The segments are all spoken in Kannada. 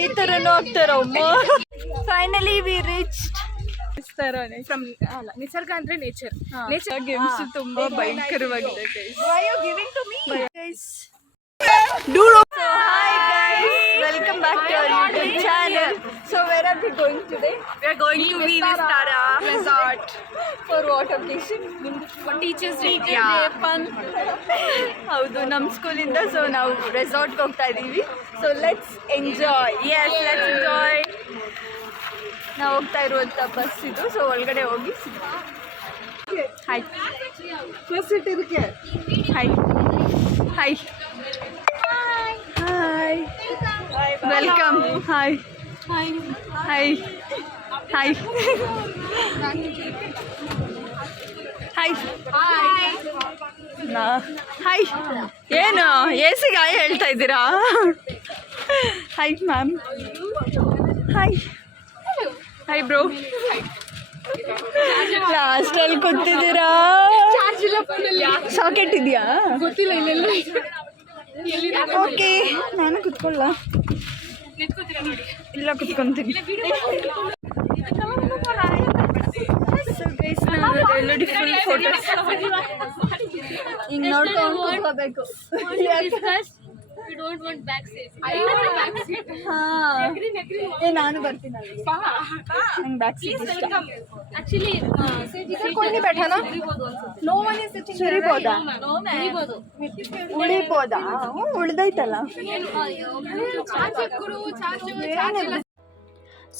ಈ ಥರನೂ ಆಗ್ತಾರಮ್ಮ. ಫೈನಲಿ ವಿ ರೀಚ್ಡ್ ಫ್ರಮ್ ನಿಸರ್ಗ ಅಂದ್ರೆ ನೇಚರ್. ನೇಚರ್ ಗೇಮ್ಸ್ ತುಂಬಾ ಭಯಂಕರವಾಗಿದೆ guys. So hi guys, welcome back to our YouTube channel. So where are we going today? We are going to Vistara Resort. For what occasion? For Teachers Day. ಹೌದು, ನಮ್ಮ ಸ್ಕೂಲಿಂದ ಸೊ ನಾವು ರೆಸಾರ್ಟ್ಗೆ ಹೋಗ್ತಾ ಇದ್ದೀವಿ. So let's enjoy. Yes, let's enjoy. ನಾವು ಹೋಗ್ತಾ ಇರುವಂಥ ಬಸ್ ಇದು. ಸೊ ಒಳಗಡೆ ಹೋಗಿ ಹಾಯ್ ಫಸ್ಟ್ ಇಟ್ ಇದಕ್ಕೆ hi hi hi welcome. Hi hi hi hi hi ಏನು ಎಸಿಗೆ ಹಾಯ್ ಹೇಳ್ತಾ ಇದ್ದೀರಾ? Hi ma'am. Hi hi bro. ಲಾಸ್ಟಲ್ಲಿ ಕೂತಿದ್ದೀರಾ? ಸಾಕೆಟ್ ಇದೆಯಾ? ಗೊತ್ತಿಲ್ಲ, ಇಲ್ಲೆಲ್ಲ ಓಕೆ, ನಾನು ಕುತ್ಕೊಳ್ಳ. ಇಲ್ಲ ಕುತ್ಕೊಂತೀನಿ. ಎಲ್ಲಡಿ ಫುಲ್ ಫೋಟೋಸ್ ಹಿಂಗೆ ನೋಡ್ಕೊಂಡು ಕೂತ್ಕೋಬೇಕು. ನಾನು ಬರ್ತೀನಿ. ನಂಗೆ ಬ್ಯಾಕ್ ಸೀಟ್ ಇಷ್ಟ. ಸುರಿಬೋದಾ? ಉಳಿಬೋದಾ? ಉಳ್ದೈತಲ್ಲ.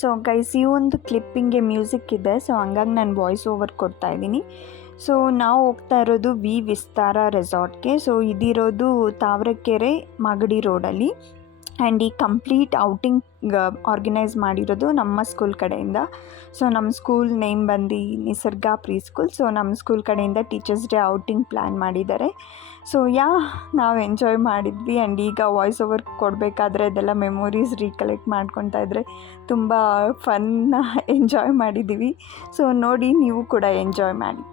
ಸೊ ಗೈಸ್, ಈ ಒಂದು ಕ್ಲಿಪ್ಪಿಂಗ್ಗೆ ಮ್ಯೂಸಿಕ್ ಇದೆ. ಸೊ ಹಂಗಾಗಿ ನಾನು ವಾಯ್ಸ್ ಓವರ್ ಕೊಡ್ತಾ ಇದ್ದೀನಿ. ಸೊ ನಾವು ಹೋಗ್ತಾ ಇರೋದು ವಿ ವಿಸ್ತಾರ ರೆಸಾರ್ಟ್ಗೆ. ಸೊ ಇದಿರೋದು ತಾವರೆಕೆರೆ ಮಾಗಡಿ ರೋಡಲ್ಲಿ. ಆ್ಯಂಡ್ ಈ ಕಂಪ್ಲೀಟ್ ಔಟಿಂಗ್ ಆರ್ಗನೈಸ್ ಮಾಡಿರೋದು ನಮ್ಮ ಸ್ಕೂಲ್ ಕಡೆಯಿಂದ. ಸೊ ನಮ್ಮ ಸ್ಕೂಲ್ ನೇಮ್ ಬಂದು ನಿಸರ್ಗ ಪ್ರೀ ಸ್ಕೂಲ್. ಸೊ ನಮ್ಮ ಸ್ಕೂಲ್ ಕಡೆಯಿಂದ ಟೀಚರ್ಸ್ ಡೇ ಔಟಿಂಗ್ ಪ್ಲ್ಯಾನ್ ಮಾಡಿದ್ದಾರೆ. ಸೊ ನಾವು ಎಂಜಾಯ್ ಮಾಡಿದ್ವಿ. ಆ್ಯಂಡ್ ಈಗ ವಾಯ್ಸ್ ಓವರ್ ಕೊಡಬೇಕಾದ್ರೆ ಅದೆಲ್ಲ ಮೆಮೊರೀಸ್ ರೀಕಲೆಕ್ಟ್ ಮಾಡ್ಕೊತಾ ಇದ್ದರೆ ತುಂಬ ಫನ್ ಎಂಜಾಯ್ ಮಾಡಿದ್ದೀವಿ. ಸೊ ನೋಡಿ, ನೀವು ಕೂಡ ಎಂಜಾಯ್ ಮಾಡಿ.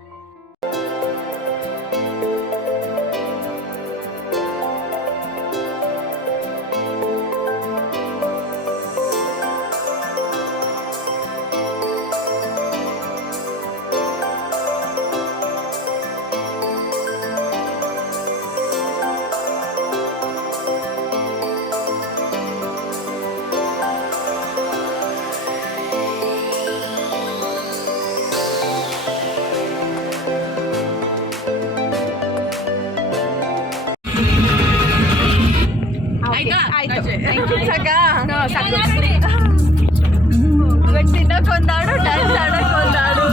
ತಿನ್ನಕ್ಕೊಂದಾಡು, ಡ್ಯಾನ್ಸ್ ಆಡೋಕ್ಕೊಂದಾಡು.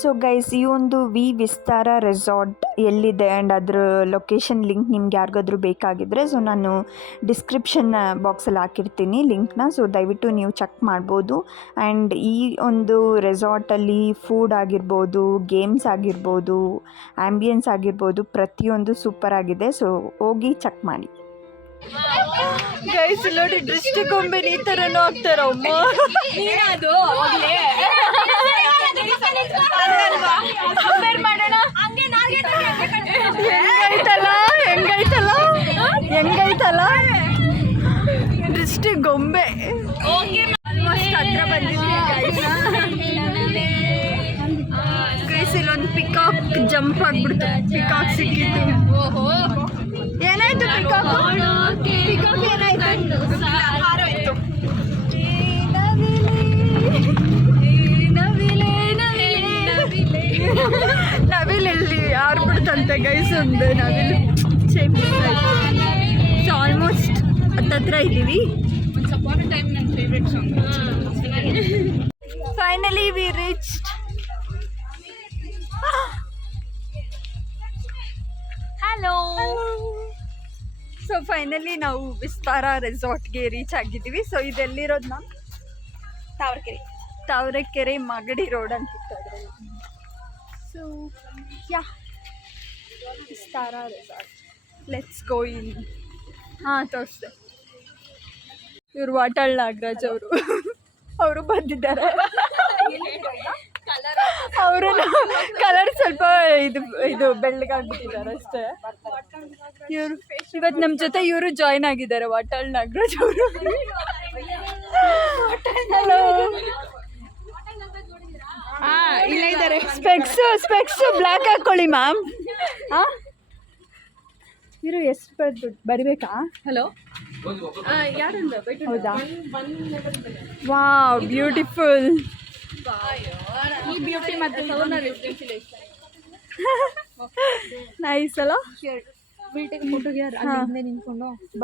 ಸೊ ಗೈಸ್, ಈ ಒಂದು ವಿ ವಿಸ್ತಾರ ರೆಸಾರ್ಟ್ ಎಲ್ಲಿದೆ ಆ್ಯಂಡ್ ಅದರ ಲೊಕೇಶನ್ ಲಿಂಕ್ ನಿಮ್ಗೆ ಯಾರಿಗಾದ್ರೂ ಬೇಕಾಗಿದ್ದರೆ ಸೊ ನಾನು ಡಿಸ್ಕ್ರಿಪ್ಷನ್ ಬಾಕ್ಸಲ್ಲಿ ಹಾಕಿರ್ತೀನಿ ಲಿಂಕ್ನ. ಸೊ ದಯವಿಟ್ಟು ನೀವು ಚೆಕ್ ಮಾಡ್ಬೋದು. ಆ್ಯಂಡ್ ಈ ಒಂದು ರೆಸಾರ್ಟಲ್ಲಿ ಫುಡ್ ಆಗಿರ್ಬೋದು, ಗೇಮ್ಸ್ ಆಗಿರ್ಬೋದು, ಆ್ಯಂಬಿಯನ್ಸ್ ಆಗಿರ್ಬೋದು, ಪ್ರತಿಯೊಂದು ಸೂಪರ್ ಆಗಿದೆ. ಸೊ ಹೋಗಿ ಚೆಕ್ ಮಾಡಿ ಗೈಸ್. ನೋಡಿ, ದೃಷ್ಟಿಗೊಂಬೆ ಈ ಥರನೂ ಆಗ್ತಾರಮ್ಮ. ಹೆಂಗೈತಲ್ಲ ದೃಷ್ಟಿಗೊಂಬೆ. ಆಲ್ಮೋಸ್ಟ್ ಹತ್ರ ಬಂದಿದ್ವಿ ಗೈಸ್. ಇಲ್ಲೊಂದು ಪಿಕಾಕ್ ಜಂಪ್ ಆಗ್ಬಿಡ್ತು. ಪಿಕಾಕ್ ಸಿಕ್ಕಿತ್ತು. ಏನಾಯ್ತು ಪಿಕಾಕ್? ಪಿಕಾಕ್ ಏನಾಯ್ತು? ಹಾರೋಯ್ತು. ನವಿಲಲ್ಲಿ ಹಾರ್ಬಿಡ್ತಂತೆ ಗೈಸ್. ಒಂದು ನವಿಲು ಸೊ ಆಲ್ಮೋಸ್ಟ್ ಹತ್ತತ್ರ ಇದ್ದೀವಿ. Finally we reached. Hello. So finally ನಾವು ವಿಸ್ತಾರ ರೆಸಾರ್ಟ್ಗೆ ರೀಚ್ ಆಗಿದ್ದೀವಿ. ಸೊ ಇದೆಲ್ಲಿರೋದು ನಾವು ತಾವರೆಕೆರೆ ಮಾಗಡಿ ರೋಡ್ ಅಂತಿತ್ತು ಅದರಲ್ಲಿ. So Vistara resort, let's go in. ತೋರಿಸ್ದೆ. ಇವರು ವಾಟಾಳ್ ನಾಗರಾಜ್ ಅವರು ಬಂದಿದ್ದಾರೆ. ಅವರು ಕಲರ್ ಸ್ವಲ್ಪ ಇದು ಬೆಳ್ಳಗಾಗ್ಬಿಟ್ಟಿದ್ದಾರೆ ಅಷ್ಟೇ. ಇವರು ಇವತ್ತು ನಮ್ಮ ಜೊತೆ ಇವರು ಜಾಯ್ನ್ ಆಗಿದ್ದಾರೆ, ವಾಟಾಳ್ ನಾಗರಾಜ್ ಅವರು. ಹಲೋ, ಇಲ್ಲ ಇದ್ದಾರೆ. ಸ್ಪೆಕ್ಸ್ ಬ್ಲ್ಯಾಕ್ ಹಾಕೊಳ್ಳಿ ಮ್ಯಾಮ್. ಇರು ಎಷ್ಟು ಬರಿಬೇಕಾ? ಹಲೋ, ಯಾರಿಂದ? ಹೌದಾ? Wow, beautiful. ಈ ಬ್ಯೂಟಿ ಮತ್ತೆ ಸೌಂದರ್ಯ ನೈಸ್ ಅಲ್ಲ?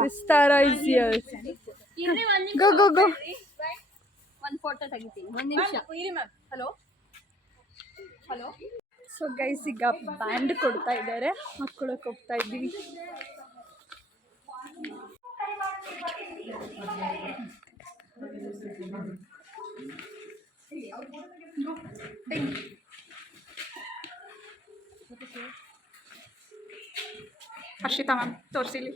Vistara is here. Go. ಒಂದು ಫೋಟೋ ತೆಗಿತೀನಿ, ಒಂದು ನಿಮಿಷ. Hello hello. ಸೊ ಗೈಸ್, ಈಗ ಬ್ಯಾಂಡ್ ಕೊಡ್ತಾ ಇದ್ದಾರೆ, ಹಾಕೊಳಕ್ ಹೋಗ್ತಾ ಇದ್ದೀವಿ. ಹರ್ಷಿತಾ ಮ್ಯಾಮ್ ತೋರಿಸಿಲಿ.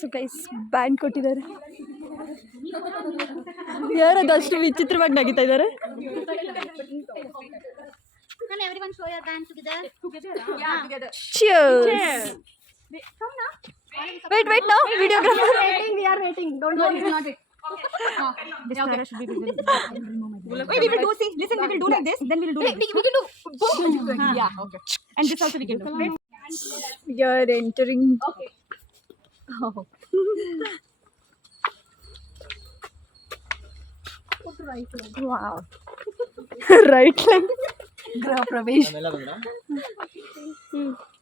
ಸೊ ಗೈಸ್, ಬ್ಯಾಂಡ್ ಕೊಟ್ಟಿದ್ದಾರೆ. ಯಾರದು ಅಷ್ಟು ವಿಚಿತ್ರವಾಗಿ ನಗಿತಾ ಇದ್ದಾರೆ? Can everyone show your band together? Cheers. Wait, now videographer. We are waiting. Don't worry, it's not it. Vistara should be visible. Wait, we will do. See, listen, we will do like this. Then we will do. We can do both. Yeah. Okay. And this also we can do. We are entering. Okay. Oh. Wow. Right leg. Graha Pravesh.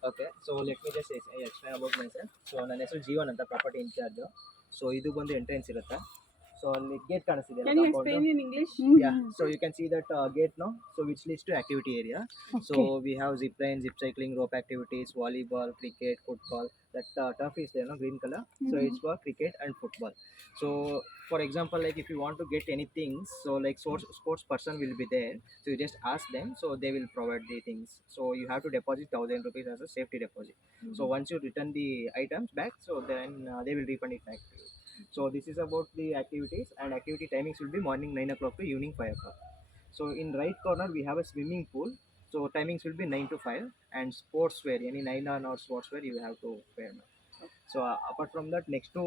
Okay, so let me just explain about my self. So ನನ್ನ ಹೆಸರು ಜೀವನ್ ಅಂತ, ಪ್ರಾಪರ್ಟಿ ಇನ್ಚಾರ್ಜ್. ಸೊ ಇದು ಬಂದು ಎಂಟ್ರೆನ್ಸ್ ಇರುತ್ತೆ. ಸೊ ಅಲ್ಲಿ ಗೇಟ್ ಕಾಣಿಸ್ತಿದೆ. Can you explain in English? Yeah, so you can see that gate now, so which leads to activity area. So we have zip line, zip cycling, rope activities, volleyball, cricket, football. That turf is there, no, green color. So it's for cricket and football. So for example, like if you want to get anything, so like sports person will be there, so you just ask them, so they will provide the things. So you have to deposit 1,000 rupees as a safety deposit. So once you return the items back, so then they will refund it back to you. So this is about the activities, and activity timings will be morning 9 o'clock to evening 5 o'clock. So in right corner we have a swimming pool. So timings will be 9 to 5, and sportswear, any 9-hour sportswear you have to wear. So apart from that, next to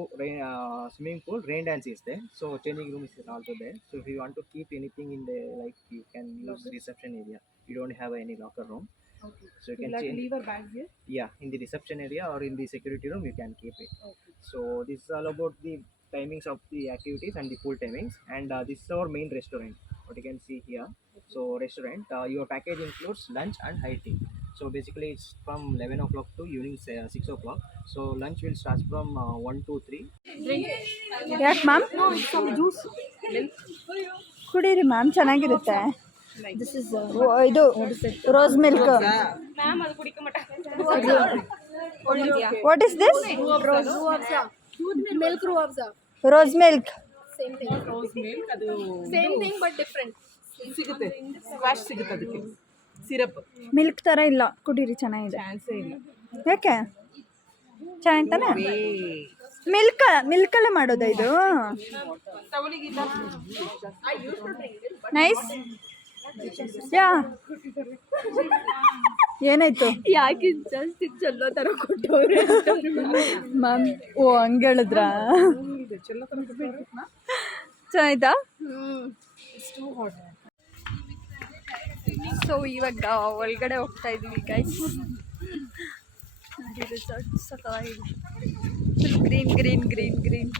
swimming pool, rain dance is there. So changing room is also there. So if you want to keep anything in the, like, you can use reception area. You don't have any locker room. Okay. So you We'll can have to change. leave our bags here. Yeah, in the reception area or in the security room you can keep it. So this is all about the timings of the activities and the pool timings. And this is our main restaurant, what you can see here. So restaurant, your package includes lunch and high tea. So basically it's from 11 o'clock to evening 6 o'clock. So lunch will start from 1 to 3. ಯಾಕೆ ಮ್ಯಾಮ್? ಕುಡೀರಿ ಮ್ಯಾಮ್, ಚೆನ್ನಾಗಿರುತ್ತೆ. This is ಇದು ರೋಸ್ ಮಿಲ್ಕ್. ma'am ಅದು ಕುಡಿಕ ಮಟ. What is this? Milk ruafza. Rose milk. Same thing. Rose milk ಅದು same thing but different. ಸಿಗುತ್ತೆ, ಸ್ಕ್ವಾಶ್ ಸಿಗುತ್ತೆ, ಅದಕ್ಕೆ ಸಿರಪ್ ಮಿಲ್ಕ್ ಥರ ಇಲ್ಲ, ಕುಡೀರಿ, ಚೆನ್ನಾಗಿದೆ. ಚಾನ್ಸೇ ಇಲ್ಲ. ಯಾಕೆ ಚೆನ್ನಾಗಿತ್ತಾನೆ? ಮಿಲ್ಕಲ್ಲೇ ಮಾಡೋದಾ ಇದು? ನೈಸ್. ಯಾ, ಏನಾಯ್ತು? ಯಾಕೆ ಜಾಸ್ತಿ ಚಲೋ ತರ ಕೊಟ್ಟವ್ರೆ ಮ್ಯಾಮ್? ಓ, ಹಂಗೆ ಹೇಳಿದ್ರಾ? ಚೆನ್ನಾಯ್ತಾ? ಸೊ ಇವಾಗ ಒಳಗಡೆ ಹೋಗ್ತಾ ಇದೀವಿ ಗೈಸ್. ರಿಸಾರ್ಟ್ ಸಖತ್ತಾಗಿದೆ. Green green green green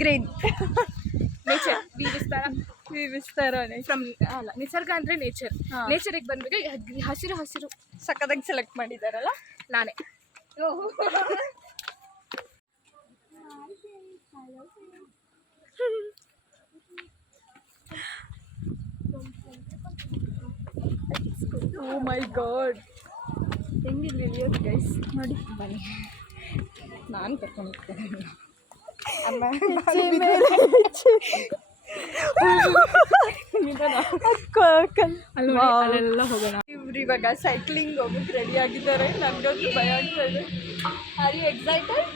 green nature V Vistara from ಅಲ್ಲ, ನಿಸರ್ಗ ಅಂದ್ರೆ ನೇಚರ್. ನೇಚರಿಗೆ ಬಂದ್ಬಿಟ್ಟು ಹಸಿರು ಹಸಿರು ಸಖತ್ತಾಗಿ ಸೆಲೆಕ್ಟ್ ಮಾಡಿದಾರಲ್ಲ. ನಾನೇ. ಓ ಮೈ ಗಾಡ್, ಹೆಂಗಿದೆ ಇಳಿಯೋದು ಗೈಸ್? ನೋಡಿ, ಬನ್ನಿ, ನಾನು ಕರ್ಕೊಂಡು ಹೋಗ್ತೇನೆ. ಅಲ್ಲೆಲ್ಲ ಹೋಗೋಣ. ಇವ್ರು ಇವಾಗ ಸೈಕ್ಲಿಂಗ್ ಹೋಗಕ್ಕೆ ರೆಡಿ ಆಗಿದ್ದಾರೆ. ನಮ್ಗಂತೂ ಭಯ ಆಗ್ತಾ ಇದೆ. Are you excited?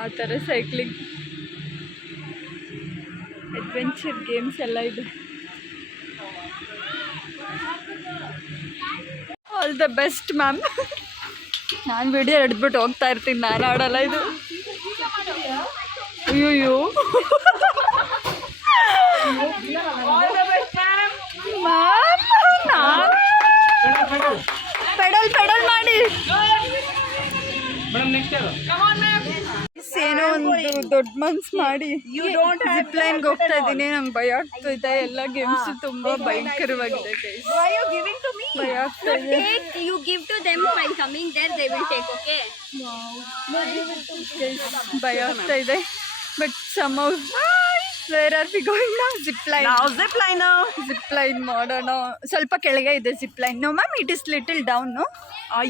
ಆ ಥರ ಸೈಕ್ಲಿಂಗ್ ಅಡ್ವೆಂಚರ್ ಗೇಮ್ಸ್ ಎಲ್ಲ ಇದೆ. All the best ma'am. ನಾನು ವಿಡಿಯೋ ಹಿಡಿದ್ಬಿಟ್ಟು ಹೋಗ್ತಾ ಇರ್ತೀನಿ, ನಾನು ಆಡಲ್ಲ ಇದು. ಅಯ್ಯೋ ಪೆಡಲ್ ಮಾಡಿ ಏನೋ ಒಂದು ದೊಡ್ಡ ಮನ್ಸ್ ಮಾಡಿ ಜಿಪ್ ಲೈನ್ಗೆ ಹೋಗ್ತಾ ಇದ್ದೀನಿ. ನಂಗೆ ಭಯ ಆಗ್ತಾ ಇದೆ. ಎಲ್ಲ ಗೇಮ್ಸ್ ತುಂಬಾ ಭಯಂಕರವಾಗಿದೆ ಗೈಸ್. ಭಯ ಆಗ್ತಾ ಇದೆ. You give to them while coming there, they will take, okay? ಭಯ ಆಗ್ತಾ ಇದೆ. But somehow where are we going now? Zip line ಮಾಡೋಣ. ಸ್ವಲ್ಪ ಕೆಳಗೆ ಇದೆ zip line. No ma'am, it is little down, no?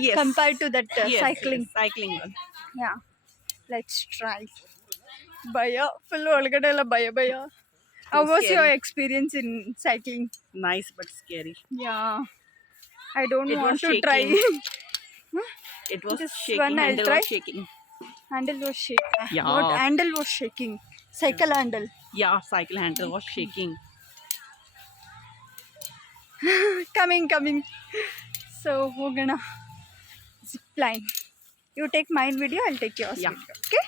Yes. Compared to that cycling. Cycling one. Yeah, let's try. ಭಯ ಫುಲ್ ಒಳಗಡೆ ಎಲ್ಲ ಭಯ. How was scary. your experience in cycling? Nice but scary. Yeah, I don't It want was to shaking. try. It was This shaking. one I'll Handle try. was shaking. Handle was shaking. Yeah. What handle was shaking? Cycle handle. Yeah, cycle handle was shaking. Coming. So ಹೋಗೋಣ. Zip line. You take my video, I'll take yours. Yeah. Video. Okay?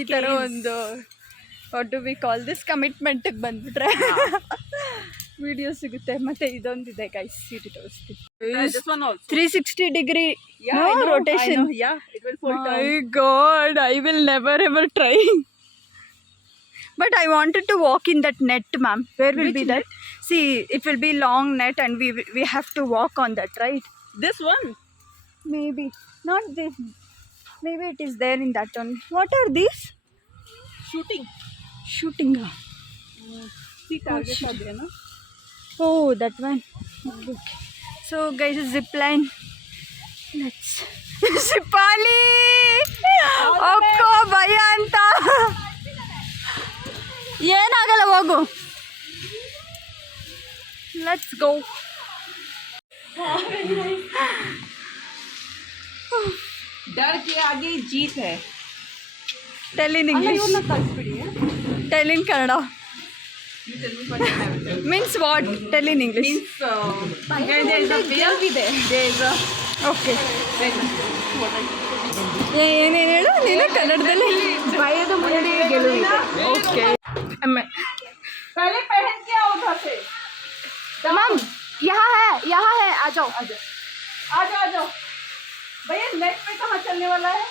ಈ ಥರ Okay. ಒಂದು what do we call this ಕಮಿಟ್ಮೆಂಟಿಗೆ ಬಂದ್ಬಿಟ್ರೆ ವಿಡಿಯೋ ಸಿಗುತ್ತೆ. ಮತ್ತೆ ಇದೊಂದಿದೆ ಗೈಸ್, ಇದು ತೋರಿಸ್ತೀನಿ. This one also. 360 degree Yeah, I know, rotation. I know. Yeah, it will fall down. My God, I will never ever try. But I wanted to walk in that net, ma'am. Where will Which be that? See, it will be long net and we have to walk on that, right? This one. Maybe. Not this. Maybe it is there in that one. What are these? Shooting. Shooting. See target are no? Oh, that one. Okay. So guys, zip line. Let's Shipali! Okko ಭಯ ಅಂತ. ಏನಾಗಲ್ಲ, ಹೋಗು. Let's go. डर के आगे जीत है. Tell in English. Tell in Kannada. You tell me what I will tell. Means what? Tell in English. Means there is a fear. There is a Okay. what I ಏನೇನು ಹೇಳು ನೀನು ಕನ್ನಡದಲ್ಲಿ? ಭಯದ ಮುಂದೆ ಗೆಲುವಿದೆ. ಓಕೆ. पहले पहन के आओ उधर से. मैम यहाँ है, आ जाओ. आ जाओ. भैया नेट पे कहाँ चलने वाला है?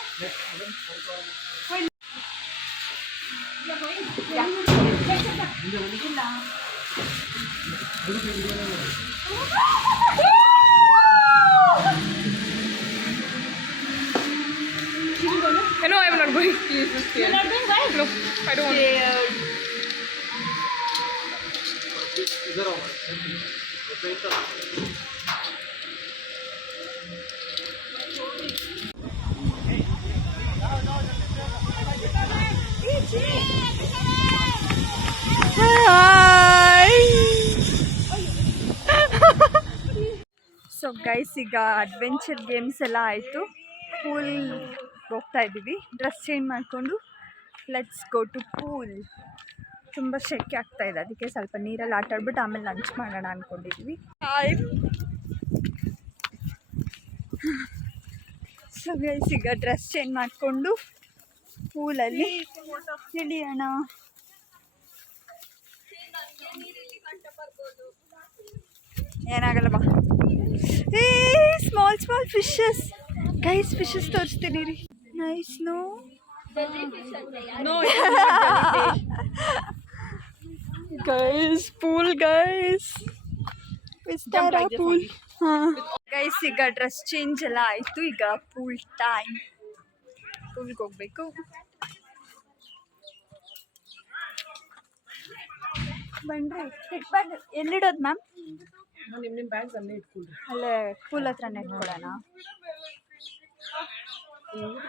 No, I'm not going. Please, just stay. You're not going? Why? No, I don't want. So guys, ಈಗ ಅಡ್ವೆಂಚರ್ ಗೇಮ್ಸ್ ಎಲ್ಲ ಆಯಿತು. ಪೂಲ್ ಹೋಗ್ತಾ ಇದ್ದೀವಿ. ಡ್ರೆಸ್ ಚೇಂಜ್ ಮಾಡಿಕೊಂಡು ಲೆಟ್ಸ್ ಗೋ ಟು ಪೂಲ್. ತುಂಬ ಶೆಕೆ ಆಗ್ತಾ ಇದೆ, ಅದಕ್ಕೆ ಸ್ವಲ್ಪ ನೀರಲ್ಲಿ ಆಟ ಆಡ್ಬಿಟ್ಟು ಆಮೇಲೆ ಲಂಚ್ ಮಾಡೋಣ ಅಂದ್ಕೊಂಡಿದ್ದೀವಿ. ಸೊ ಗೈಸ್, ಈಗ ಡ್ರೆಸ್ ಚೇಂಜ್ ಮಾಡಿಕೊಂಡು ಪೂಲಲ್ಲಿ ಇಳಿಯೋಣ. ಏನಾಗಲ್ಲ ಬಾ. ಏ ಸ್ಮಾಲ್ ಫಿಶಸ್ ಗೈಸ್, ಫಿಶಸ್ ತೋರಿಸ್ತೀನಿ ರೀ. Nice. No guys, pool guys, Vistara pool. ಹಾಂ ಗೈಸ್, ಈಗ ಡ್ರೆಸ್ ಚೇಂಜ್ ಎಲ್ಲ ಆಯಿತು. ಈಗ ಪೂಲ್ ಟೈಮ್. ಪೂಲ್ಗೆ ಹೋಗ್ಬೇಕು. ಬನ್ರಿ. ಹಿಟ್ ಬ್ಯಾಗ್ ಎಲ್ಲಿಡೋದು ಮ್ಯಾಮ್? ನಿಮ್ಮ ಬ್ಯಾಗ್ಸ್ ಅಲ್ಲೇ ಇಟ್ಕೊಳ್ರಿ. ಅಲ್ಲೇ ಪೂಲ್ ಹತ್ರನೇ ಇಟ್ಕೊಳ್ಳೋಣ.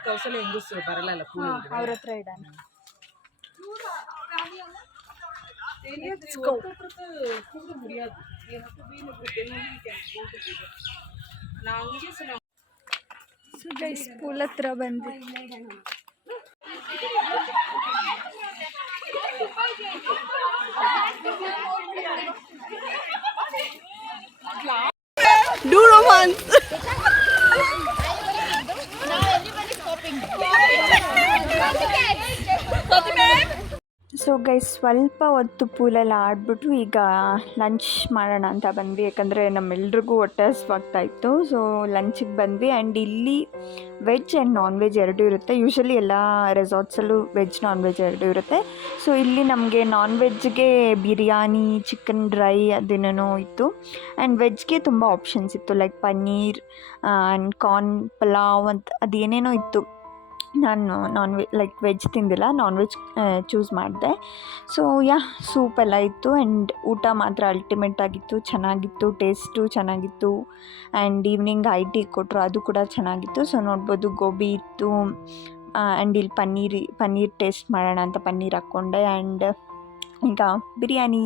ಕೌಶಲ್ಯ ಹೆಂಗಸರು ಬರಲ್ಲ ಅವ್ರ ಹತ್ರ ಇಡೋಣ. ಸೊ ಗೈಸ್ ಪೂಲ್ ಹತ್ರ ಬಂದ್ವಿ. Do romance. ಸೊ ಗೈಸ್ ಸ್ವಲ್ಪ ಹೊತ್ತು ಪೂಲಲ್ಲಿ ಆಡ್ಬಿಟ್ಟು ಈಗ ಲಂಚ್ ಮಾಡೋಣ ಅಂತ ಬಂದ್ವಿ, ಯಾಕಂದರೆ ನಮ್ಮೆಲ್ರಿಗೂ ಹೊಟ್ಟೆ ಹಸ್ವಾಗ್ತಾ ಇತ್ತು. ಸೊ ಲಂಚಿಗೆ ಬಂದ್ವಿ. ಆ್ಯಂಡ್ ಇಲ್ಲಿ ವೆಜ್ ಆ್ಯಂಡ್ ನಾನ್ ವೆಜ್ ಎರಡೂ ಇರುತ್ತೆ. ಯೂಶ್ವಲಿ ಎಲ್ಲ ರೆಸಾರ್ಟ್ಸಲ್ಲೂ ವೆಜ್ ನಾನ್ ವೆಜ್ ಎರಡೂ ಇರುತ್ತೆ. ಸೊ ಇಲ್ಲಿ ನಮಗೆ ನಾನ್ ವೆಜ್ಗೆ ಬಿರಿಯಾನಿ, ಚಿಕನ್ ಡ್ರೈ ಅದೇನೇನೋ ಇತ್ತು. ಆ್ಯಂಡ್ ವೆಜ್ಗೆ ತುಂಬ ಆಪ್ಷನ್ಸ್ ಇತ್ತು, like paneer and corn pulao ಅಂತ ಅದೇನೇನೋ ಇತ್ತು. ನಾನು ಲೈಕ್ ವೆಜ್ ತಿಂದಿಲ್ಲ, ನಾನ್ ವೆಜ್ ಚೂಸ್ ಮಾಡಿದೆ. ಸೊ ಸೂಪೆಲ್ಲ ಇತ್ತು. ಆ್ಯಂಡ್ ಊಟ ಮಾತ್ರ ಅಲ್ಟಿಮೇಟ್ ಆಗಿತ್ತು, ಚೆನ್ನಾಗಿತ್ತು, ಟೇಸ್ಟು ಚೆನ್ನಾಗಿತ್ತು. ಆ್ಯಂಡ್ ಈವ್ನಿಂಗ್ ಟೀ ಕೊಟ್ಟರು, ಅದು ಕೂಡ ಚೆನ್ನಾಗಿತ್ತು. ಸೊ ನೋಡ್ಬೋದು ಗೋಬಿ ಇತ್ತು. ಆ್ಯಂಡ್ ಇಲ್ಲಿ ಪನ್ನೀರ್ ಟೇಸ್ಟ್ ಮಾಡೋಣ ಅಂತ ಪನ್ನೀರ್ ಹಾಕ್ಕೊಂಡೆ. ಆ್ಯಂಡ್ ಈಗ ಬಿರಿಯಾನಿ.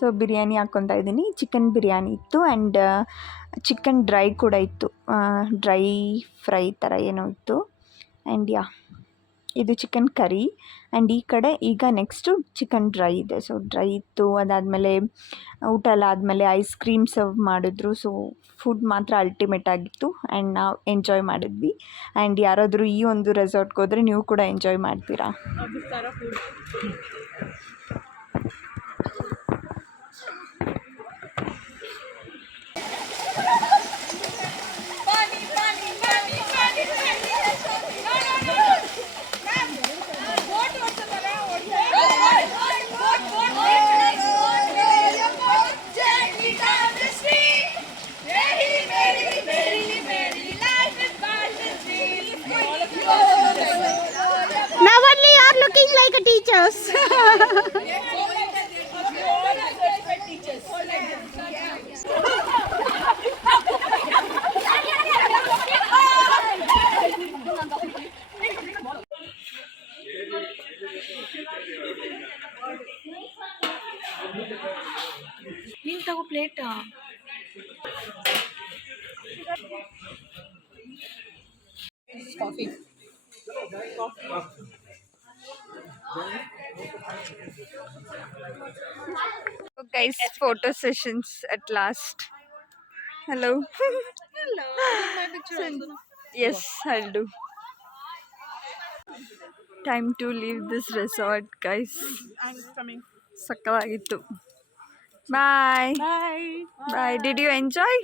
ಸೊ ಬಿರಿಯಾನಿ ಹಾಕ್ಕೊತಾ ಇದ್ದೀನಿ. ಚಿಕನ್ ಬಿರಿಯಾನಿ ಇತ್ತು. ಆ್ಯಂಡ್ ಚಿಕನ್ ಡ್ರೈ ಕೂಡ ಇತ್ತು, ಡ್ರೈ ಫ್ರೈ ಥರ ಏನೋ ಇತ್ತು. ಆ್ಯಂಡ್ ಇದು ಚಿಕನ್ ಕರಿ. ಆ್ಯಂಡ್ ಈ ಕಡೆ ಈಗ ನೆಕ್ಸ್ಟು ಚಿಕನ್ ಡ್ರೈ ಇದೆ. ಸೊ ಡ್ರೈ ಇತ್ತು. ಅದಾದಮೇಲೆ ಊಟ ಎಲ್ಲ ಆದಮೇಲೆ ಐಸ್ ಕ್ರೀಮ್ ಸರ್ವ್ ಮಾಡಿದ್ರು. ಸೊ ಫುಡ್ ಮಾತ್ರ ಅಲ್ಟಿಮೇಟ್ ಆಗಿತ್ತು. ಆ್ಯಂಡ್ ನಾವು ಎಂಜಾಯ್ ಮಾಡಿದ್ವಿ. ಆ್ಯಂಡ್ ಯಾರಾದರೂ ಈ ಒಂದು ರೆಸಾರ್ಟ್ಗೆ ಹೋದರೆ ನೀವು ಕೂಡ ಎಂಜಾಯ್ ಮಾಡ್ತೀರಾ. Now only you are looking like a teachers. ನೀನು ತಗೋ plate. Coffee. Guys, photo sessions at last. Hello. Hello. My picture also. Yes, I'll do. Time to leave this resort, guys. I'm coming. ಸಕ್ಕತ್ತಾಗಿತ್ತು. Bye. Bye. Bye. Did you enjoy?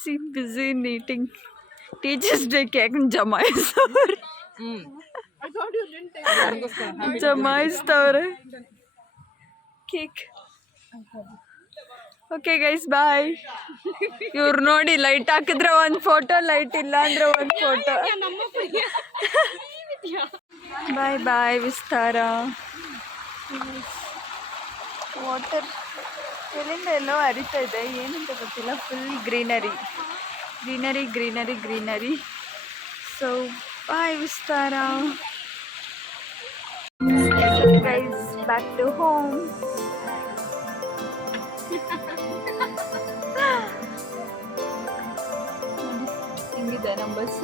See, busy in eating. Teachers Day cake ಜಮಾಯಿಸ್ತವ್ರೆ. I thought you didn't take it. ಜಮಾಯಿಸ್ತವ್ರೆ ಕೇಕ್. Okay guys bye. ಇವ್ರು ನೋಡಿ ಲೈಟ್ ಹಾಕಿದ್ರೆ ಒಂದು ಫೋಟೋ, ಲೈಟ್ ಇಲ್ಲ ಅಂದರೆ ಒಂದು ಫೋಟೋ. ಬಾಯ್ ಬಾಯ್ ವಿಸ್ತಾರ. ವಾಟರ್ ಎಲ್ಲಿಂದ ಎಲ್ಲೋ ಹರಿತಾ ಇದೆ, ಏನಂತ ಗೊತ್ತಿಲ್ಲ. Full greenery greenery greenery greenery. So bye ವಿಸ್ತಾರ. Guys back to home. ಹೆಂಗಿದೆ ನಮ್ಮ ಬಸ್?